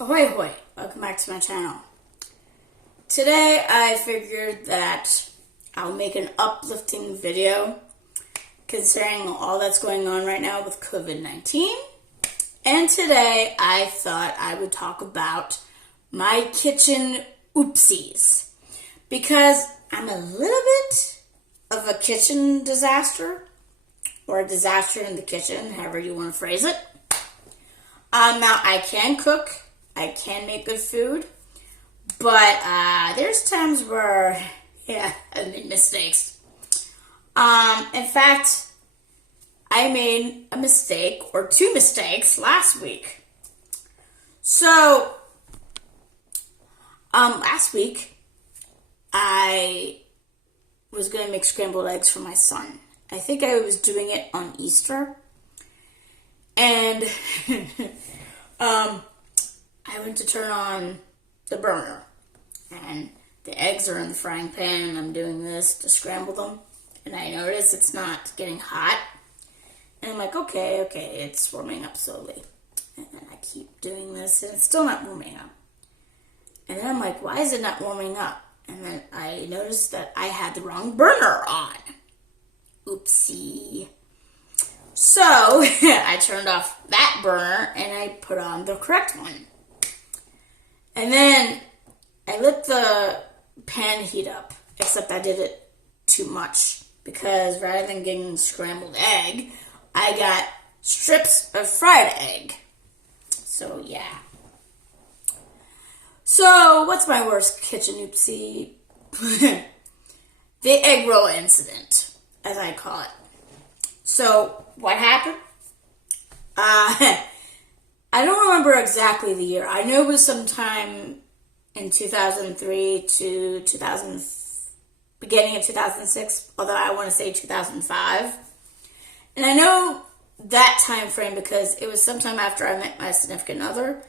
Ahoy hoy, welcome back to my channel. Today I figured that I'll make an uplifting video concerning all that's going on right now with COVID-19. And today I thought I would talk about my kitchen oopsies. Because I'm a little bit of a kitchen disaster, or a disaster in the kitchen, however you want to phrase it. Now I can cook. I can make good food, but there's times where, I made mistakes. In fact, I made a mistake, or two mistakes, last week. So, last week, I was going to make scrambled eggs for my son. I think I was doing it on Easter, and I went to turn on the burner, and the eggs are in the frying pan, and I'm doing this to scramble them, and I notice it's not getting hot, and I'm like, okay, it's warming up slowly, and then I keep doing this, and it's still not warming up, and then I'm like, why is it not warming up? And then I noticed that I had the wrong burner on. Oopsie. So, I turned off that burner, and I put on the correct one. And then I let the pan heat up, except I did it too much, because rather than getting scrambled egg, I got strips of fried egg. So, yeah. So, what's my worst kitchen oopsie? The egg roll incident, as I call it. So, what happened? I don't remember exactly the year. I know it was sometime in 2003 to beginning of 2006, although I want to say 2005. And I know that time frame because it was sometime after I met my significant other,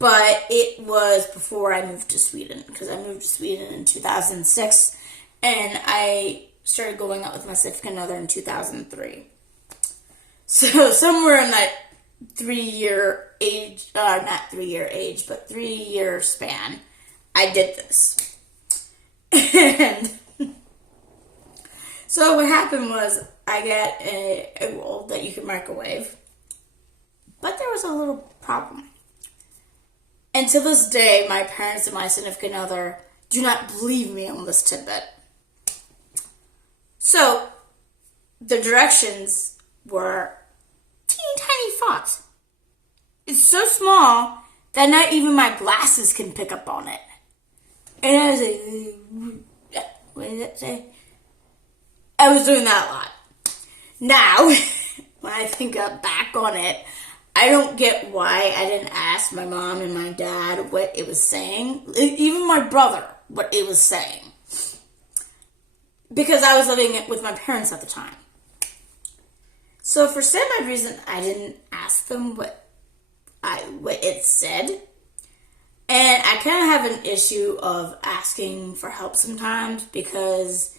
but it was before I moved to Sweden, because I moved to Sweden in 2006, and I started going out with my significant other in 2003. So somewhere in that 3-year age, not 3-year age, but 3-year span, I did this. And so what happened was I got a egg roll that you could microwave, but there was a little problem. And to this day, my parents and my significant other do not believe me on this tidbit. So, the directions were teeny tiny font. It's so small that not even my glasses can pick up on it. And I was like, what did that say? I was doing that a lot. Now, when I think back on it, I don't get why I didn't ask my mom and my dad what it was saying. Even my brother, what it was saying. Because I was living with my parents at the time. So for some odd reason, I didn't ask them what it said. And I kind of have an issue of asking for help sometimes because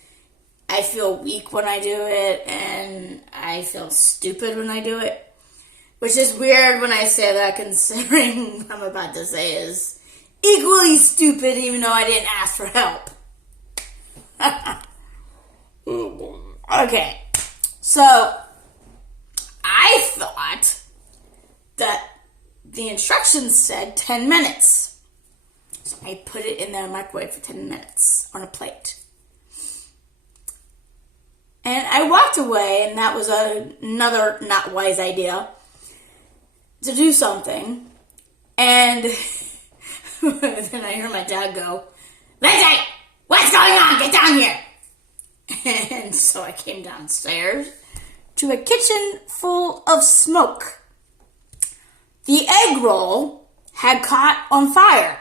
I feel weak when I do it and I feel stupid when I do it. Which is weird when I say that, considering what I'm about to say is equally stupid even though I didn't ask for help. Okay, so I thought that the instructions said 10 minutes. So I put it in the microwave for 10 minutes on a plate. And I walked away, and that was another not wise idea to do something. And then I hear my dad go, "Lindsay, what's going on? Get down here." And so I came downstairs to a kitchen full of smoke. The egg roll had caught on fire.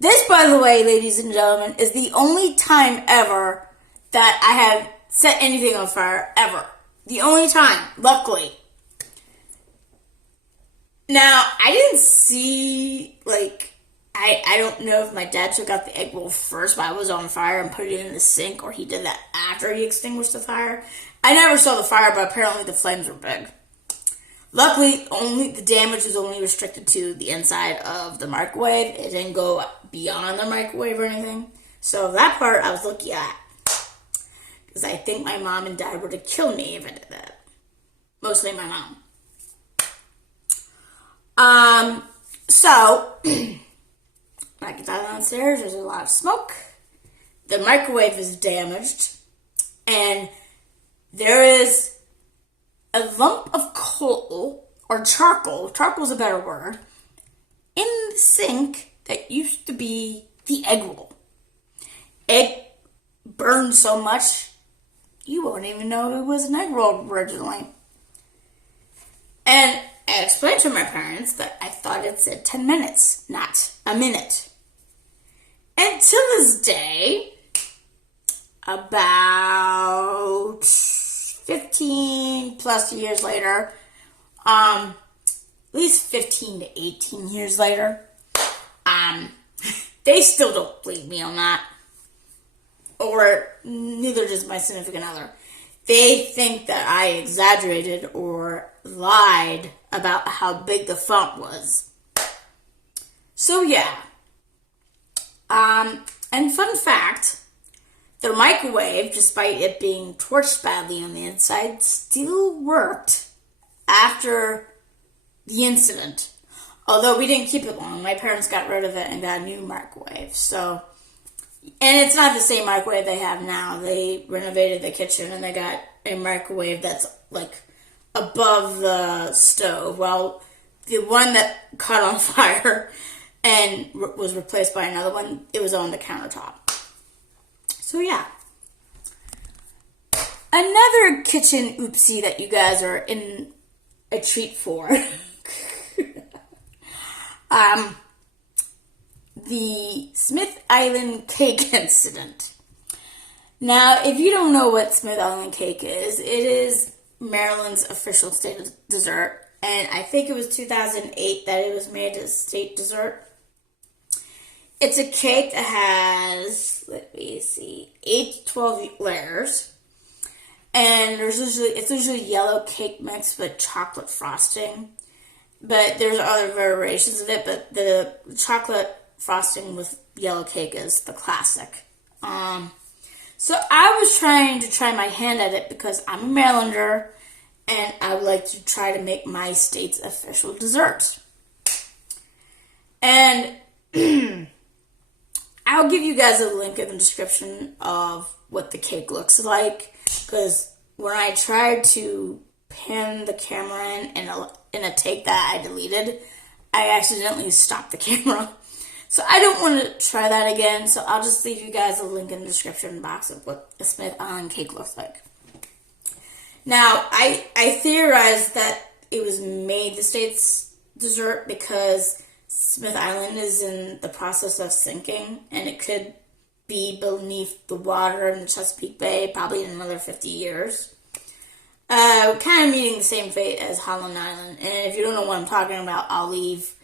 This, by the way, ladies and gentlemen, is the only time ever that I have set anything on fire, ever. The only time, luckily. Now, I didn't see, I don't know if my dad took out the egg roll first while it was on fire and put it in the sink, or he did that after he extinguished the fire. I never saw the fire, but apparently the flames were big. Luckily, only the damage was only restricted to the inside of the microwave. It didn't go beyond the microwave or anything. So that part I was lucky at. Because I think my mom and dad would have killed me if I did that. Mostly my mom. So, when I get downstairs, there's a lot of smoke. The microwave is damaged. And there is a lump of coal, or charcoal's a better word, in the sink that used to be the egg roll. It burned so much, you won't even know it was an egg roll originally. And I explained to my parents that I thought it said 10 minutes, not a minute. And to this day, about 15 plus years later, at least 15 to 18 years later, they still don't believe me on that. Or neither does my significant other. They think that I exaggerated or lied about how big the font was. So yeah. And fun fact, the microwave, despite it being torched badly on the inside, still worked after the incident. Although we didn't keep it long. My parents got rid of it and got a new microwave. So, and it's not the same microwave they have now. They renovated the kitchen and they got a microwave that's like above the stove. Well, the one that caught on fire and was replaced by another one, it was on the countertop. So yeah. Another kitchen oopsie that you guys are in a treat for. The Smith Island cake incident. Now, if you don't know what Smith Island cake is, it is Maryland's official state dessert. And I think it was 2008 that it was made as state dessert. It's a cake that has, 8 to 12 layers. And it's usually yellow cake mix with chocolate frosting. But there's other variations of it, but the chocolate frosting with yellow cake is the classic. So I was trying my hand at it because I'm a Marylander and I would like to try to make my state's official dessert. And I'll give you guys a link in the description of what the cake looks like, because when I tried to pan the camera in a take that I deleted, I accidentally stopped the camera. So I don't want to try that again, so I'll just leave you guys a link in the description box of what the Smith Island cake looks like. Now, I theorized that it was made the state's dessert because Smith Island is in the process of sinking, and it could be beneath the water in the Chesapeake Bay probably in another 50 years. Kind of meeting the same fate as Holland Island. And if you don't know what I'm talking about, I'll leave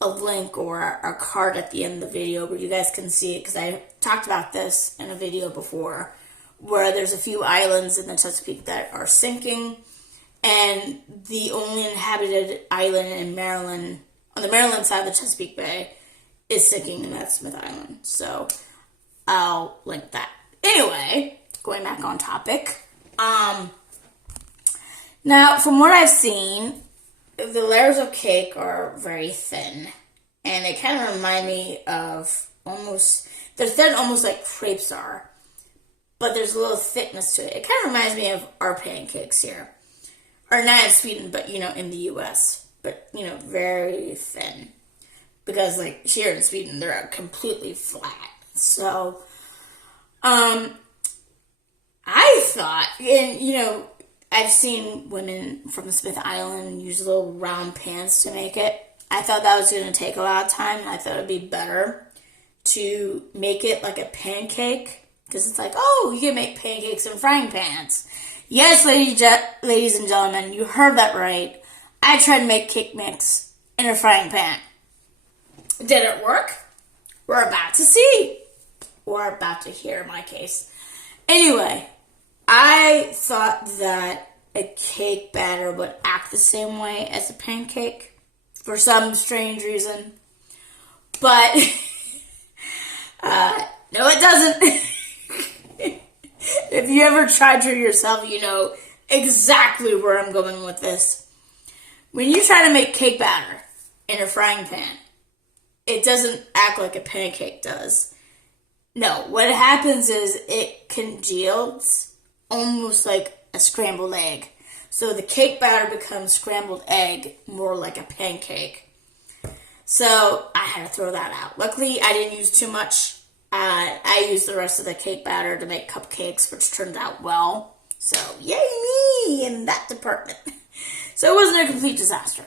a link or a card at the end of the video where you guys can see it, because I talked about this in a video before, where there's a few islands in the Chesapeake that are sinking, and the only inhabited island in Maryland, on the Maryland side of the Chesapeake Bay, is sinking, and that's Smith Island. So I'll link that. Anyway, going back on topic. Now, from what I've seen, the layers of cake are very thin, and they kind of remind me of they're thin almost like crepes are, but there's a little thickness to it. It kind of reminds me of our pancakes here, or not in Sweden, but, in the U.S., but, very thin, because, here in Sweden, they're completely flat. So, I thought, and, I've seen women from the Smith Island use little round pans to make it. I thought that was going to take a lot of time. I thought it would be better to make it like a pancake, because it's like, oh, you can make pancakes in frying pans. Yes, ladies and gentlemen, you heard that right. I tried to make cake mix in a frying pan. Did it work? We're about to see. Or about to hear, in my case. Anyway, I thought that a cake batter would act the same way as a pancake for some strange reason. But, no it doesn't. If you ever tried to yourself, you know exactly where I'm going with this. When you try to make cake batter in a frying pan, it doesn't act like a pancake does. No, what happens is it congeals almost like a scrambled egg. So the cake batter becomes scrambled egg, more like a pancake. So I had to throw that out. Luckily, I didn't use too much. I used the rest of the cake batter to make cupcakes, which turned out well. So, yay me in that department. So it wasn't a complete disaster.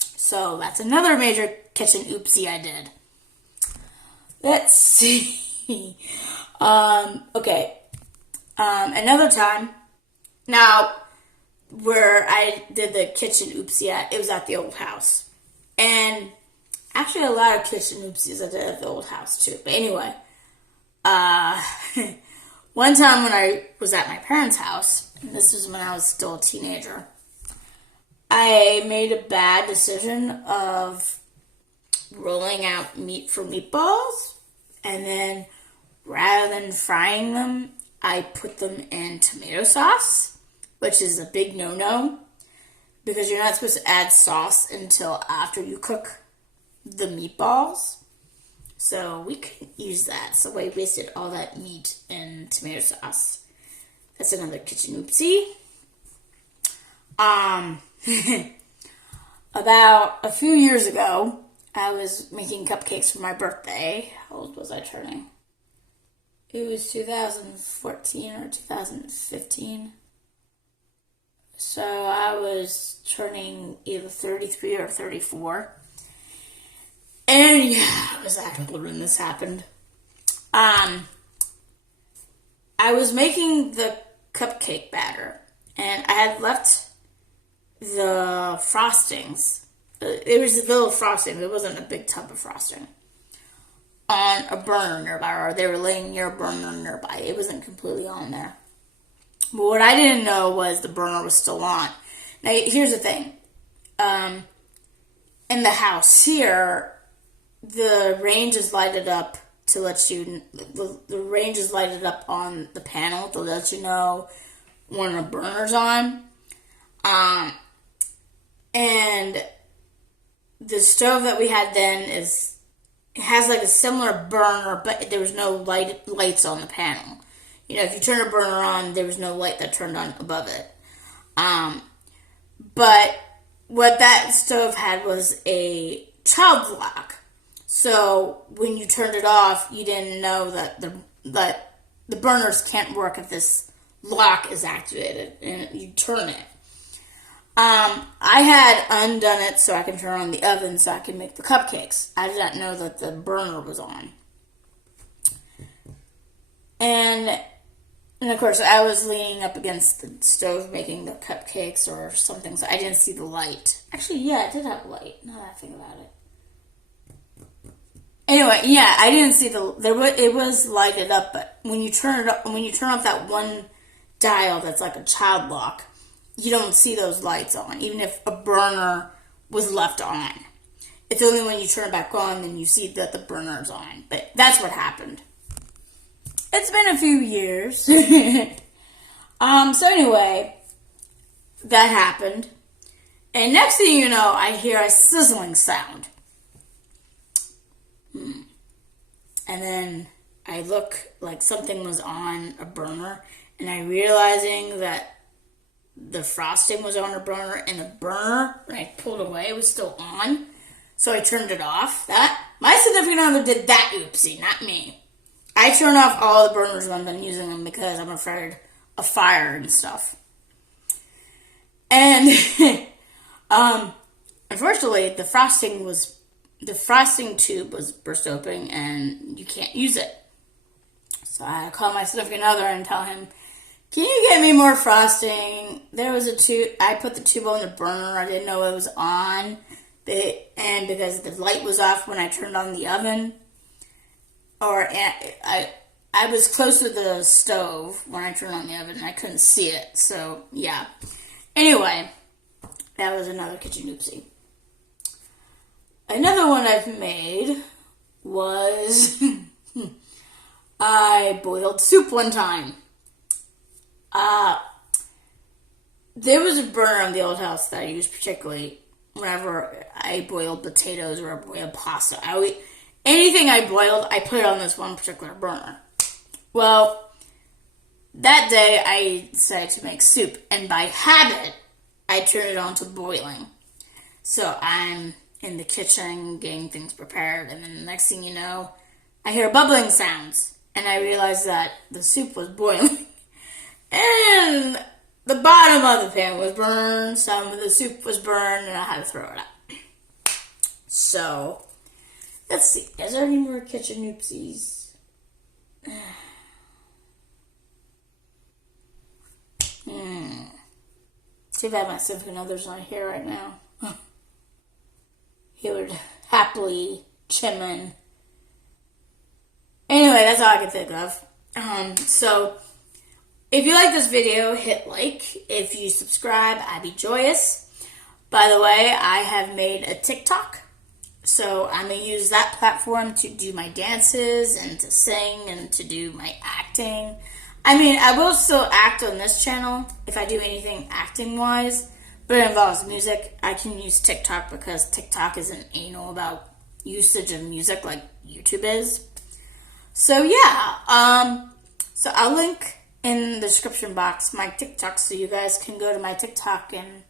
So that's another major kitchen oopsie I did. Let's see. Okay. Another time. Now, where I did the kitchen oopsie at, it was at the old house. And actually a lot of kitchen oopsies I did at the old house too. But anyway, one time when I was at my parents' house, and this was when I was still a teenager, I made a bad decision of rolling out meat for meatballs, and then rather than frying them, I put them in tomato sauce, which is a big no-no, because you're not supposed to add sauce until after you cook the meatballs. So we couldn't use that, so I wasted all that meat in tomato sauce. That's another kitchen oopsie. About a few years ago, I was making cupcakes for my birthday. How old was I turning? It was 2014 or 2015. So I was turning either 33 or 34. And yeah, I was actually when this happened. I was making the cupcake batter, and I had left the frostings. It was a little frosting. It wasn't a big tub of frosting on a burner nearby, or they were laying near a burner nearby. It wasn't completely on there. But what I didn't know was the burner was still on. Now, here's the thing. In the house here, the range is lighted up to let you, the range is lighted up on the panel to let you know when the burner's on. And the stove that we had then has like a similar burner, but there was no lights on the panel. You know, if you turn a burner on, there was no light that turned on above it. But what that stove had was a child lock. So when you turned it off, you didn't know that the burners can't work if this lock is activated and you turn it. I had undone it so I can turn on the oven so I can make the cupcakes. I did not know that the burner was on. And of course, I was leaning up against the stove making the cupcakes or something, so I didn't see the light. Actually, yeah, it did have light, now that I think about it. Anyway, yeah, I didn't see it was lighted up, but when you turn off that one dial that's like a child lock, you don't see those lights on, even if a burner was left on. It's only when you turn it back on, then you see that the burner's on. But that's what happened. It's been a few years. So anyway, that happened. And next thing you know, I hear a sizzling sound. And then I look like something was on a burner, and I realizing that the frosting was on a burner, and the burner, when I pulled away, was still on. So I turned it off. My significant other did that oopsie, not me. I turn off all the burners when I'm done using them because I'm afraid of fire and stuff. And unfortunately, the frosting tube was burst open and you can't use it. So I call my significant other and tell him, "Can you get me more frosting?" There was a tube. I put the tube on the burner. I didn't know it was on, and because the light was off when I turned on the oven, or I was close to the stove when I turned on the oven and I couldn't see it. So, yeah. Anyway, that was another kitchen oopsie. Another one I've made was I boiled soup one time. There was a burner in the old house that I used particularly whenever I boiled potatoes or I boiled pasta. Anything I boiled, I put it on this one particular burner. Well, that day I decided to make soup, and by habit, I turned it on to boiling. So I'm in the kitchen getting things prepared, and then the next thing you know, I hear bubbling sounds, and I realized that the soup was boiling. And the bottom of the pan was burned, some of the soup was burned, and I had to throw it out. So, let's see. Is there any more kitchen oopsies? Too bad my significant other's not here right now. He would happily chime in. Anyway, that's all I can think of. So, if you like this video, hit like. If you subscribe, I'd be joyous. By the way, I have made a TikTok. So I'm going to use that platform to do my dances and to sing and to do my acting. I mean, I will still act on this channel if I do anything acting-wise, but it involves music. I can use TikTok because TikTok isn't anal about usage of music like YouTube is. So yeah, so I'll link in the description box my TikTok so you guys can go to my TikTok and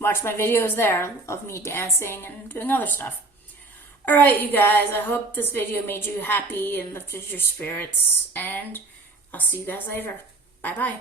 watch my videos there of me dancing and doing other stuff. Alright, you guys, I hope this video made you happy and lifted your spirits, and I'll see you guys later. Bye-bye.